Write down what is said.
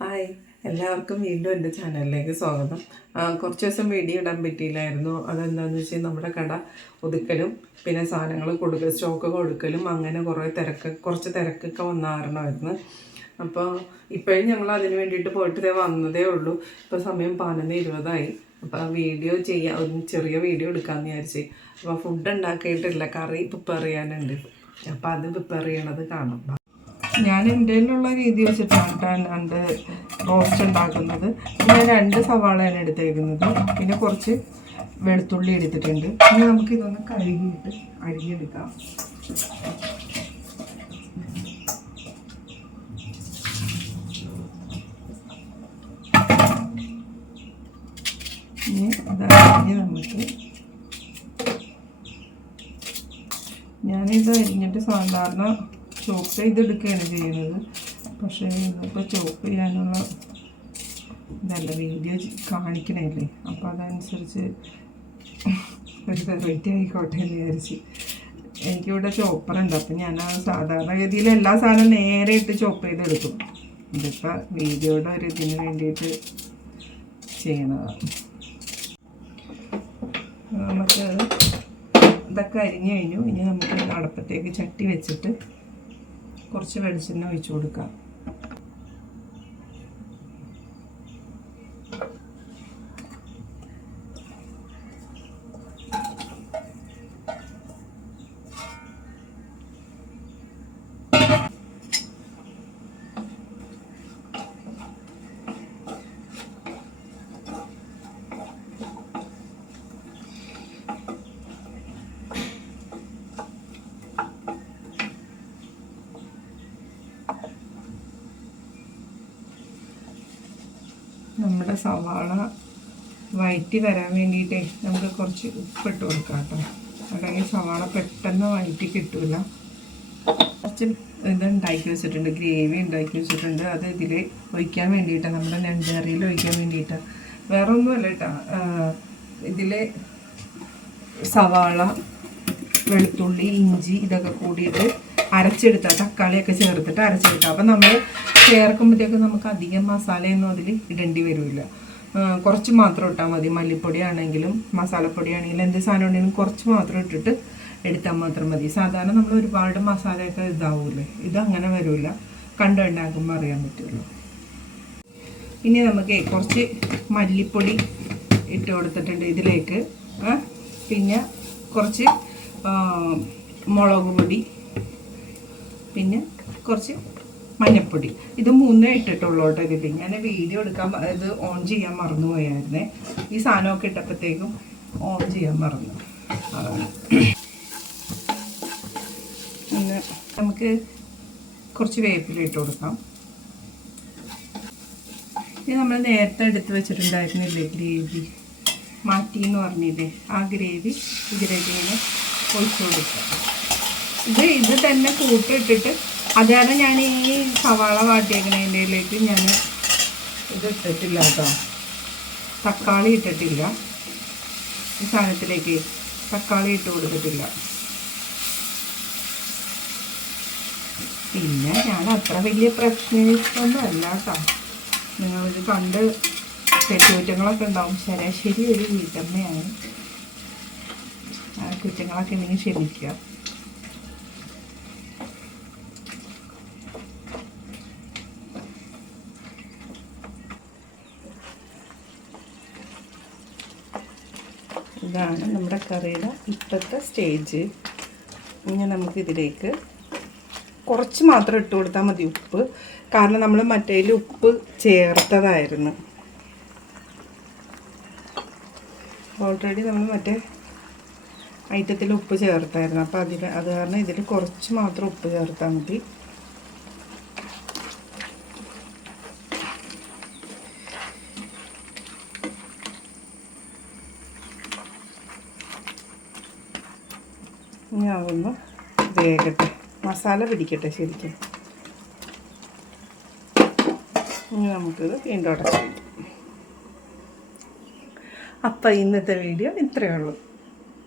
Hi, എല്ലാവർക്കും വീണ്ടും എൻ്റെ ചാനലിലേക്ക് സ്വാഗതം. കുറച്ച് ദിവസം വീഡിയോ ഇടാൻ പറ്റിയില്ലായിരുന്നു. അതെന്താണെന്ന് വെച്ചാൽ നമ്മുടെ കട ഒതുക്കലും പിന്നെ സാധനങ്ങൾ കൊടുക്കൽ, സ്റ്റോക്ക് കൊടുക്കലും അങ്ങനെ കുറച്ച് തിരക്കൊക്കെ വന്ന കാരണമായിരുന്നു. അപ്പോൾ ഇപ്പോഴും ഞങ്ങൾ അതിന് വേണ്ടിയിട്ട് പോയിട്ട് വന്നതേ ഉള്ളൂ. ഇപ്പോൾ സമയം 11:20. അപ്പോൾ വീഡിയോ ഒരു ചെറിയ വീഡിയോ എടുക്കാമെന്ന് വിചാരിച്ച്. അപ്പോൾ ഫുഡ് ഉണ്ടാക്കിയിട്ടില്ല, കറി പ്രിപ്പയർ ചെയ്യാനുണ്ട്. അപ്പോൾ അത് പ്രിപ്പയർ ചെയ്യണത് കാണാം. ഞാൻ എൻ്റെ കയ്യിലുള്ള രീതി വെച്ചിട്ടാണ് റോസ്റ്റ് ഉണ്ടാക്കുന്നത്. ഞാൻ 2 സവാളയാണ് എടുത്തേക്കുന്നത്, പിന്നെ കുറച്ച് വെളുത്തുള്ളി എടുത്തിട്ടുണ്ട്. ഇനി നമുക്കിതൊന്ന് കഴുകിയിട്ട് അരിഞ്ഞെടുക്കാം. ഇനി അതരിഞ്ഞ് ഞാനിത് അരിഞ്ഞിട്ട് സാധാരണ ചോപ്പ് ചെയ്തെടുക്കുകയാണ് ചെയ്യുന്നത്. പക്ഷേ ഇന്നിപ്പോൾ ചോപ്പ് ചെയ്യാനുള്ള ഇതല്ല, വീഡിയോ കാണിക്കണല്ലേ. അപ്പോൾ അതനുസരിച്ച് ഒരു വെറൈറ്റി ആയിക്കോട്ടെ എന്ന് വിചാരിച്ച്. എനിക്കിവിടെ ചോപ്പറുണ്ട്. അപ്പം ഞാൻ സാധാരണഗതിയിൽ എല്ലാ സാധനവും നേരെ ഇട്ട് ചോപ്പ് ചെയ്തെടുക്കും. ഇതിപ്പോൾ വീഡിയോയുടെ ഒരു ഇതിന് വേണ്ടിയിട്ട് ചെയ്യണതാണ്. നമുക്ക് ഇതൊക്കെ അരിഞ്ഞു കഴിഞ്ഞു. ഇനി നമുക്ക് അടുപ്പത്തേക്ക് ചട്ടി വെച്ചിട്ട് കുറച്ച് വെളിച്ചെണ്ണ ഒഴിച്ചു കൊടുക്കാം. നമ്മുടെ സവാള വഴറ്റി വരാൻ വേണ്ടിയിട്ടേ നമുക്ക് കുറച്ച് ഉപ്പിട്ട് കൊടുക്കാം കേട്ടോ. അല്ലെങ്കിൽ സവാള പെട്ടെന്ന് വഴറ്റി കിട്ടില്ല. കുറച്ച് ഉണ്ടാക്കി വെച്ചിട്ടുണ്ട്, ഗ്രേവി ഉണ്ടാക്കി വെച്ചിട്ടുണ്ട്. അത് ഇതിൽ ഒഴിക്കാൻ വേണ്ടിയിട്ടാണ്, നമ്മുടെ നെഞ്ചറിയിൽ ഒഴിക്കാൻ വേണ്ടിയിട്ടാണ്. വേറെ ഒന്നുമല്ല കേട്ടോ. ഇതിൽ സവാള, വെളുത്തുള്ളി, ഇഞ്ചി ഇതൊക്കെ കൂടിയിട്ട് അരച്ചെടുത്താൽ, തക്കാളിയൊക്കെ ചേർത്തിട്ട് അരച്ചെടുത്താൽ. അപ്പം നമ്മൾ ചേർക്കുമ്പോഴത്തേക്കും നമുക്ക് അധികം മസാലയൊന്നും അതിൽ ഇടേണ്ടി വരില്ല. കുറച്ച് മാത്രം ഇട്ടാൽ മതി. മല്ലിപ്പൊടി ആണെങ്കിലും മസാലപ്പൊടി ആണെങ്കിലും എന്ത് സാധനം ഉണ്ടെങ്കിലും കുറച്ച് മാത്രം ഇട്ടിട്ട് എടുത്താൽ മാത്രം മതി. സാധാരണ നമ്മൾ ഒരുപാട് മസാലയൊക്കെ ഇതാവൂലേ, ഇതങ്ങനെ വരില്ല. കണ്ടുണ്ടാക്കുമ്പോൾ അറിയാൻ പറ്റുമല്ലോ. ഇനി നമുക്ക് കുറച്ച് മല്ലിപ്പൊടി ഇട്ട് കൊടുത്തിട്ടുണ്ട് ഇതിലേക്ക്. പിന്നെ കുറച്ച് മുളക് പൊടി, പിന്നെ കുറച്ച് മഞ്ഞൾപ്പൊടി. ഇത് 3 ഇട്ടിട്ടുള്ളൂ കേട്ടോ ഇതിൽ. ഞാൻ വീഡിയോ എടുക്കാൻ ഇത് ഓൺ ചെയ്യാൻ മറന്നു പോയായിരുന്നേ. ഈ സാധനമൊക്കെ ഇട്ടപ്പോഴത്തേക്കും ഓൺ ചെയ്യാൻ മറന്നു. അതാണ്. പിന്നെ നമുക്ക് കുറച്ച് വേപ്പില ഇട്ട് കൊടുക്കാം. ഇത് നമ്മൾ നേരത്തെ എടുത്ത് വെച്ചിട്ടുണ്ടായിരുന്നില്ലേ ഗ്രേവി, മാറ്റി എന്ന് പറഞ്ഞില്ലേ, ആ ഗ്രേവി ഇതിലേക്ക് ഇങ്ങനെ ഒഴിച്ചു കൊടുക്കാം. ഇത് തന്നെ കൂട്ടിട്ടിട്ട്, അതാണ് ഞാൻ ഈ സവാള വാട്ടിയേക്കണതിൻ്റെയിലേക്ക് ഞാൻ ഇത് ഇട്ടിട്ടില്ല കേട്ടോ. തക്കാളി ഇട്ടിട്ടില്ല. ഈ സാധനത്തിലേക്ക് തക്കാളി ഇട്ട് കൊടുത്തിട്ടില്ല. പിന്നെ ഞാൻ അത്ര വലിയ പ്രശ്നമൊന്നും അല്ല കേട്ടോ. നിങ്ങളിത് കണ്ട് തെറ്റുകുറ്റങ്ങളൊക്കെ ഉണ്ടാവും. ശരാശരി ഒരു വീട്ടമ്മയാണ്. ആ കുറ്റങ്ങളൊക്കെ ഉണ്ടെങ്കിൽ ക്ഷമിക്കുക. ഇതാണ് നമ്മുടെ കറിയുടെ ഇപ്പോഴത്തെ സ്റ്റേജ്. ഇനി നമുക്കിതിലേക്ക് കുറച്ച് മാത്രം ഇട്ട് കൊടുത്താൽ മതി ഉപ്പ്. കാരണം നമ്മൾ മറ്റേതിൽ ഉപ്പ് ചേർത്തതായിരുന്നു. ഓൾറെഡി നമ്മൾ മറ്റേ ഐറ്റത്തിൽ ഉപ്പ് ചേർത്തായിരുന്നു. അപ്പോൾ അത് കാരണം ഇതിൽ കുറച്ച് മാത്രം ഉപ്പ് ചേർത്താൽ മതി. ഇനി അതൊന്ന് വേകട്ടെ, മസാല പിടിക്കട്ടെ ശരിക്കും. ഇനി നമുക്കിത് വീണ്ടും അടച്ചു. അപ്പം ഇന്നത്തെ വീഡിയോ ഇത്രയേ ഉള്ളൂ.